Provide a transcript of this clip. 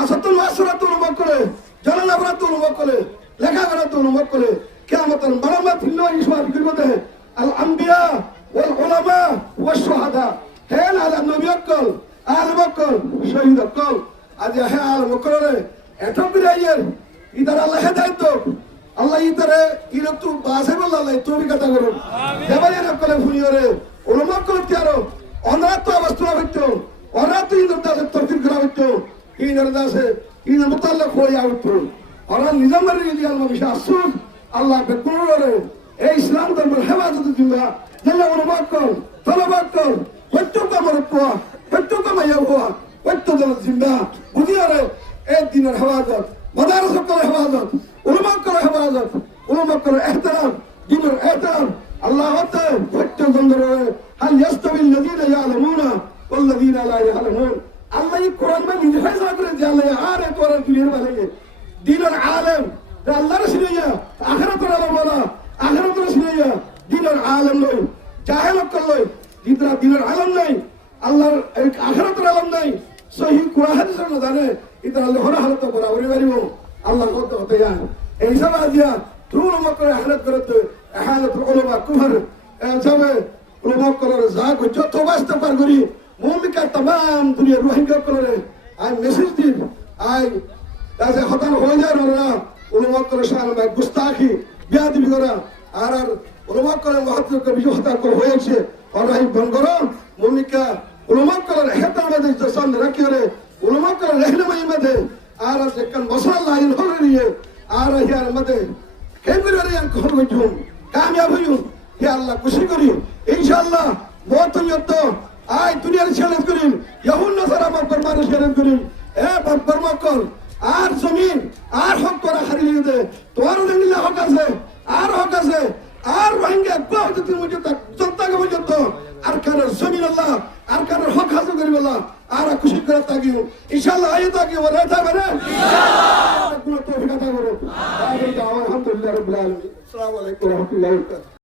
আসাতুল মাসরাত অনুভব করে, জানালাবরাত অনুভব করে, লেখাপড়াত অনুভব করে, কিয়ামতের মারামাত ফিল ইসমাত বিরুদ্ধে আল আম্বিয়া ওয়াল উলামা ওয়াস শুহাদা হেন আলা নবিয়কল আলমকল শহীদকল আজ হে আলমকলরে এত বিরাইয়ের ইদার আল্লাহ হেদায়েত আল্লাহ ইদারে ইরতু বাসে বল্লাহ আল্লাহ তুমি কথা করো দেবারে নকলে ফুনিয়রে উলামাকল তিয়ারো অনাত অবস্থা হইতো অনাত ইদার দাসে তরতিব করা হইতো ইদার দাসে ইদার মুতাল্লাক হয়ে আউতো অনাত নিজামের রিজিয়াল মাবিশা আসুন আল্লাহ বেকুনরে এই ইসলাম ধর্মের হেফাজতের জন্য জেলা উলামাকল তলবাকল প্রত্যেকটা মরক্কোয়া প্রত্যেকটা মাইয়া হওয়া প্রত্যেকটা জিন্দা বুঝিয়ারে এই দিনের হেফাজত মাদারসা করে হেফাজত উলামা করে হেফাজত উলামা করে ইহতিরাম দিনের ইহতিরাম আল্লাহ হতে প্রত্যেকজন ধরে হাল ইয়াস্তাবিল লাযিনা ইয়ালামুনা ওয়াল লাযিনা লা ইয়ালামুন আল্লাহ এই কোরআন মে নিজে ফয়সালা করে যে আল্লাহ আর এই কোরআন দুনিয়ার ভালো দিনের আলেম আল্লাহর সিনিয়া আখিরাতের আলেম বলা আখিরাতের সিনিয়া দিনের আলেম নয় জাহেল করলই দিনের আলেম নাই আল্লাহর আখিরাতের আলেম নাই সহি কোরআন হাদিসের না জানে ইদার আল্লাহ হরা হালত বরাবরি মারিব আল্লাহ কত হতে যায় এই সব আজিয়া তুল মকরে আখিরাত করতে আহালাতুল উলামা কুফর যাবে উলামা করে যা কো যত বাস্ত পার করি মুমিকা तमाम দুনিয়া রোহিঙ্গা করে আই মেসেজ দিই আই দাসে হতান হয়ে যায় না উলামা করে শান ভাই গুস্তাখি বিয়াদবি করা আর উলামা করে মহত্ব বিষয় হতা করে হয়েছে আর এই বনগর মুমিকা উলামা করে হেতা মধ্যে জসান রাখিরে উলামা করে रहनुमाई মধ্যে আর যেখান মশাল্লাহ ইন হরিয়ে আর ইয়ার মধ্যে কেমরে ইয়ান কোন গজুম কামিয়াব হইউ হে আল্লাহ খুশি করি ইনশাআল্লাহ বহুত যত আই দুনিয়ার চ্যালেঞ্জ করিম ইহুন নসারা মকর মানুষ চ্যালেঞ্জ করিম এ বাবার মকর আর জমিন আর হক করা হারিয়ে দে তোমার দিলে হক আছে আর রোহিঙ্গা বহুত দিন মজুদ জনতাকে মজুদ আর কার জমিন আল্লাহ আর কার হক হাসিল করিব আল্লাহ আর খুশি করে থাকিও ইনশাআল্লাহ আই থাকিও ওরা থাকবে ইনশাআল্লাহ কোনো তৌফিক আতা করো আলহামদুলিল্লাহ রাব্বিল আলামিন আসসালামু আলাইকুম ওয়া রাহমাতুল্লাহি ওয়া বারাকাতুহু